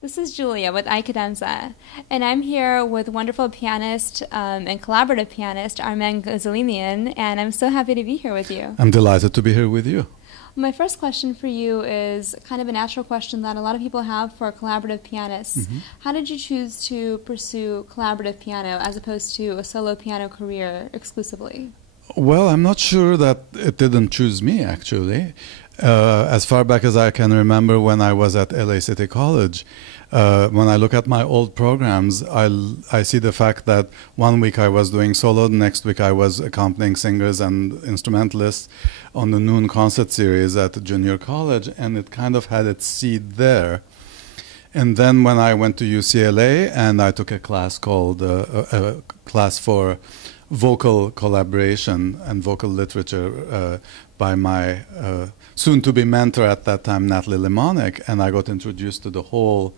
This is Julia with iCadenza, and I'm here with wonderful pianist and collaborative pianist Armen Guzelimian, and I'm so happy to be here with you. I'm delighted to be here with you. My first question for you is kind of a natural question that a lot of people have for collaborative pianists. How did you choose to pursue collaborative piano as opposed to a solo piano career exclusively? Well, I'm not sure that it didn't choose me, actually. As far back as I can remember, when I was at LA City College, when I look at my old programs, I see the fact that one week I was doing solo, the next week I was accompanying singers and instrumentalists on the noon concert series at the junior college, and it kind of had its seed there. And then when I went to UCLA and I took a class called a class for vocal collaboration and vocal literature by my soon-to-be mentor at that time, Natalie Limonik, and I got introduced to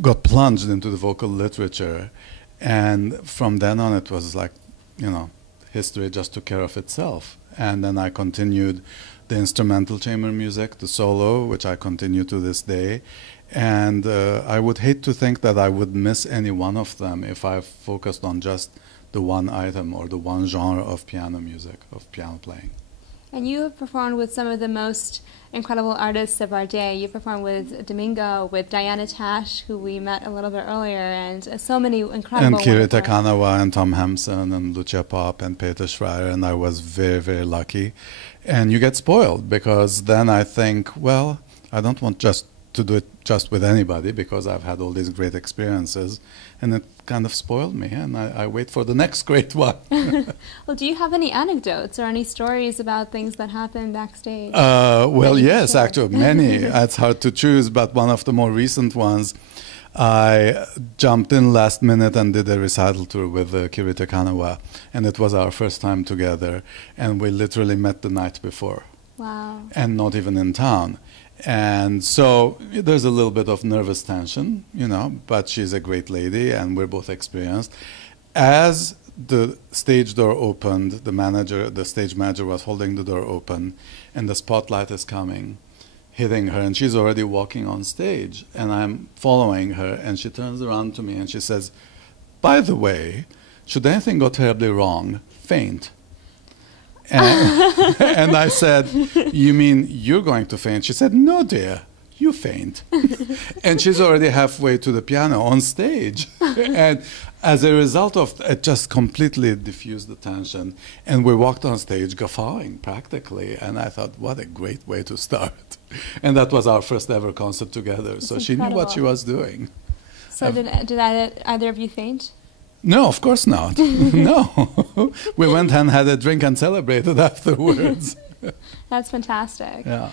got plunged into the vocal literature. And from then on, it was like, history just took care of itself. And then I continued the instrumental chamber music, the solo, which I continue to this day. And I would hate to think that I would miss any one of them if I focused on just the one item or the one genre of piano music, of piano playing. And you have performed with some of the most incredible artists of our day. You performed with Domingo, with Diana Tash, who we met a little bit earlier, and so many incredible... And Kirita Kanawa and Tom Hampson and Lucia Pop and Peter Schreier, and I was very, very lucky. And you get spoiled because then I think, well, I don't want just to do it just with anybody because I've had all these great experiences, and it kind of spoiled me, and I wait for the next great one. Well, do you have any anecdotes or any stories about things that happened backstage? Well, yes, actually, many. It's hard to choose, but one of the more recent ones, I jumped in last minute and did a recital tour with Kirita Kanawa, and it was our first time together, and we literally met the night before. Wow. And not even in town. And so there's a little bit of nervous tension, but she's a great lady and we're both experienced. As the stage door opened, the stage manager was holding the door open and the spotlight is coming, hitting her, and she's already walking on stage and I'm following her, and she turns around to me and she says, "By the way, should anything go terribly wrong, faint." And I said, "You mean you're going to faint?" She said, "No, dear, you faint." And she's already halfway to the piano on stage. And as a result of it, just completely diffused the tension. And we walked on stage guffawing practically. And I thought, what a great way to start. And that was our first ever concert together. That's so incredible. She knew what she was doing. So did either of you faint? No, of course not. No. We went and had a drink and celebrated afterwards. That's fantastic. Yeah.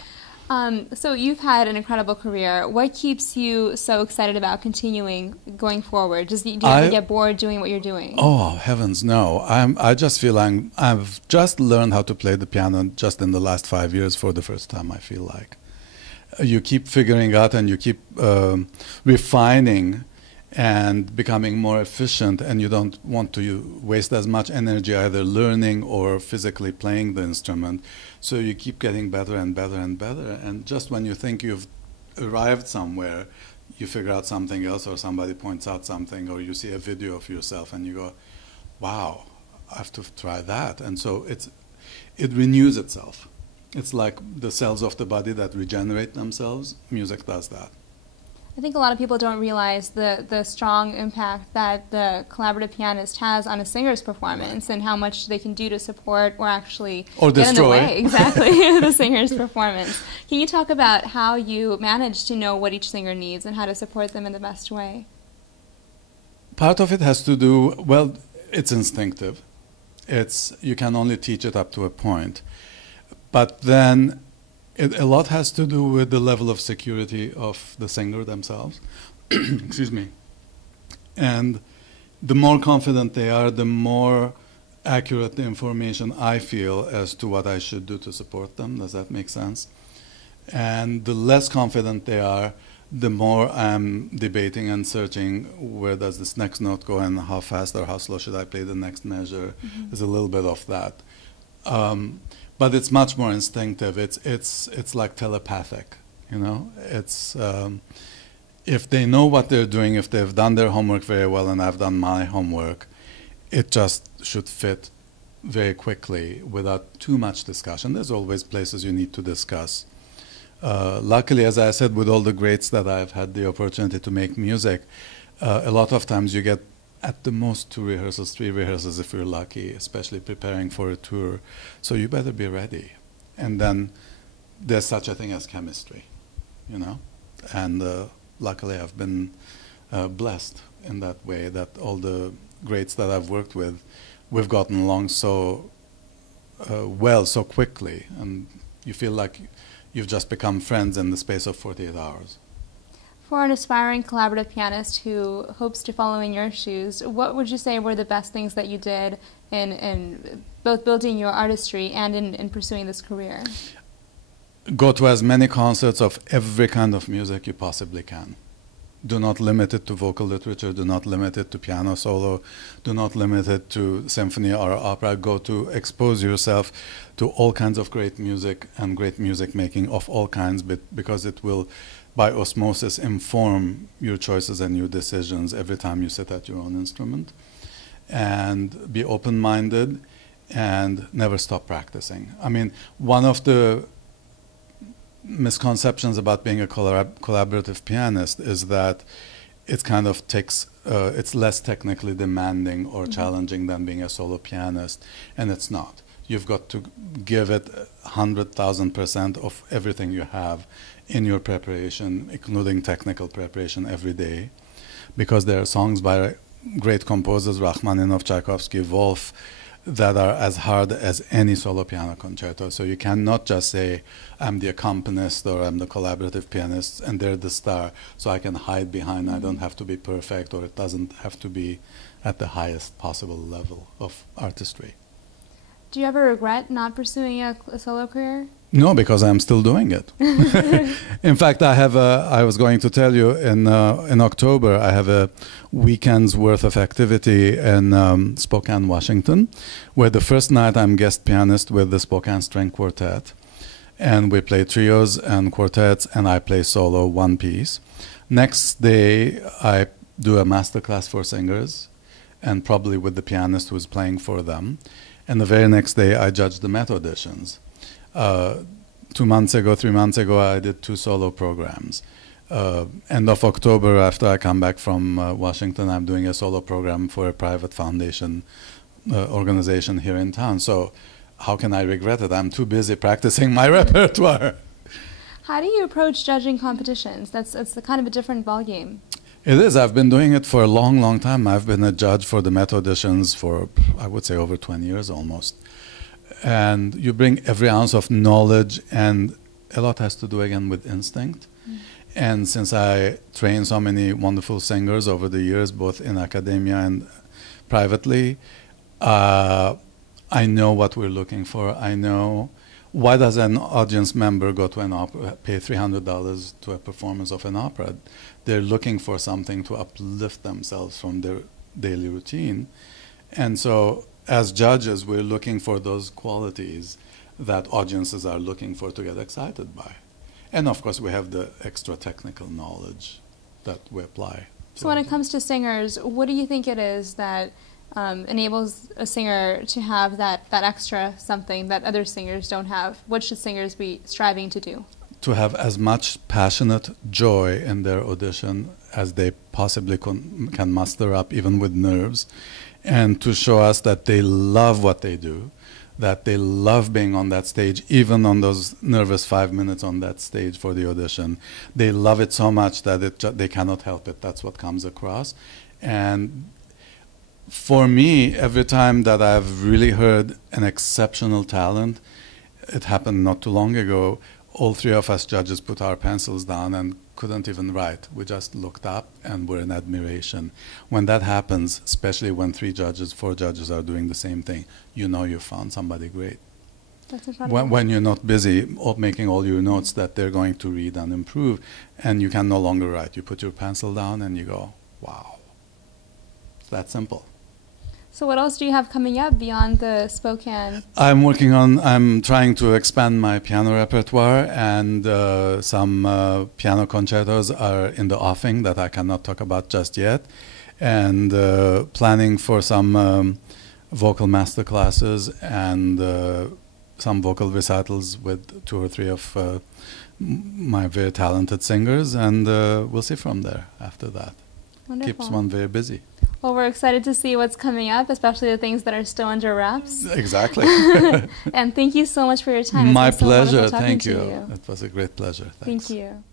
So you've had an incredible career. What keeps you so excited about continuing going forward? Do you ever get bored doing what you're doing? Oh, heavens, no. I just feel I've just learned how to play the piano just in the last 5 years for the first time, I feel like. You keep figuring out and you keep refining and becoming more efficient, and you don't want to waste as much energy either learning or physically playing the instrument. So you keep getting better and better and better, and just when you think you've arrived somewhere, you figure out something else, or somebody points out something, or you see a video of yourself and you go, wow, I have to try that. And so it renews itself. It's like the cells of the body that regenerate themselves. Music does that. I think a lot of people don't realize the strong impact that the collaborative pianist has on a singer's performance and how much they can do to support or actually or get destroy. in the way, exactly, the singer's performance. Can you talk about how you manage to know what each singer needs and how to support them in the best way? Part of it has to do, well, it's instinctive. You can only teach it up to a point. But then a lot has to do with the level of security of the singer themselves. Excuse me. And the more confident they are, the more accurate the information I feel as to what I should do to support them. Does that make sense? And the less confident they are, the more I'm debating and searching where does this next note go and how fast or how slow should I play the next measure. There's a little bit of that. But it's much more instinctive. It's like telepathic, if they know what they're doing, if they've done their homework very well and I've done my homework, it just should fit very quickly without too much discussion. There's always places you need to discuss. Luckily, as I said, with all the greats that I've had the opportunity to make music, a lot of times you get at the most 2 rehearsals, 3 rehearsals if you're lucky, especially preparing for a tour. So you better be ready. And then there's such a thing as chemistry, you know? And luckily I've been blessed in that way that all the greats that I've worked with, we've gotten along so well, so quickly. And you feel like you've just become friends in the space of 48 hours. For an aspiring collaborative pianist who hopes to follow in your shoes, what would you say were the best things that you did in both building your artistry and in pursuing this career? Go to as many concerts of every kind of music you possibly can. Do not limit it to vocal literature, do not limit it to piano solo, do not limit it to symphony or opera. Go to expose yourself to all kinds of great music and great music making of all kinds, because it will, by osmosis, inform your choices and your decisions every time you sit at your own instrument. And be open-minded and never stop practicing. I mean, one of the misconceptions about being a collaborative pianist is that it kind of takes, it's less technically demanding or challenging than being a solo pianist, and it's not. You've got to give it 100,000% of everything you have in your preparation, including technical preparation every day, because there are songs by great composers, Rachmaninoff, Tchaikovsky, Wolf, that are as hard as any solo piano concerto. So you cannot just say, I'm the accompanist or I'm the collaborative pianist and they're the star, so I can hide behind, I don't have to be perfect, or it doesn't have to be at the highest possible level of artistry. Do you ever regret not pursuing a solo career? No, because I'm still doing it. In fact, I was going to tell you, in October, I have a weekend's worth of activity in Spokane, Washington, where the first night I'm guest pianist with the Spokane String Quartet. And we play trios and quartets, and I play solo one piece. Next day, I do a masterclass for singers, and probably with the pianist who's playing for them. And the very next day, I judge the Met auditions. 3 months ago, I did 2 solo programs. End of October, after I come back from Washington, I'm doing a solo program for a private foundation organization here in town. So how can I regret it? I'm too busy practicing my repertoire. How do you approach judging competitions? That's a kind of a different ballgame. It is. I've been doing it for a long, long time. I've been a judge for the Met auditions for, I would say, over 20 years almost. And you bring every ounce of knowledge, and a lot has to do again with instinct. And since I train so many wonderful singers over the years, both in academia and privately, I know what we're looking for. I know, why does an audience member go to an opera, pay $300 to a performance of an opera? They're looking for something to uplift themselves from their daily routine. And so as judges, we're looking for those qualities that audiences are looking for to get excited by. And of course, we have the extra technical knowledge that we apply. So when it comes to singers, what do you think it is that enables a singer to have that extra something that other singers don't have? What should singers be striving to do? To have as much passionate joy in their audition as they possibly can muster up, even with nerves, and to show us that they love what they do, that they love being on that stage, even on those nervous 5 minutes on that stage for the audition. They love it so much that they cannot help it. That's what comes across. And for me, every time that I've really heard an exceptional talent, it happened not too long ago, all 3 of us judges put our pencils down and couldn't even write. We just looked up and were in admiration. When that happens, especially when 3 judges, 4 judges are doing the same thing, you know you found somebody great. That's incredible. When you're not busy making all your notes that they're going to read and improve, and you can no longer write. You put your pencil down and you go, wow. It's that simple. So what else do you have coming up beyond the Spokane? I'm trying to expand my piano repertoire, and some piano concertos are in the offing that I cannot talk about just yet, and planning for some vocal master classes and some vocal recitals with 2 or 3 of my very talented singers, and we'll see from there after that. Wonderful. Keeps one very busy. Well, we're excited to see what's coming up, especially the things that are still under wraps. Exactly. And thank you so much for your time. My It's been so pleasure. wonderful talking Thank to you. It was a great pleasure. Thanks. Thank you.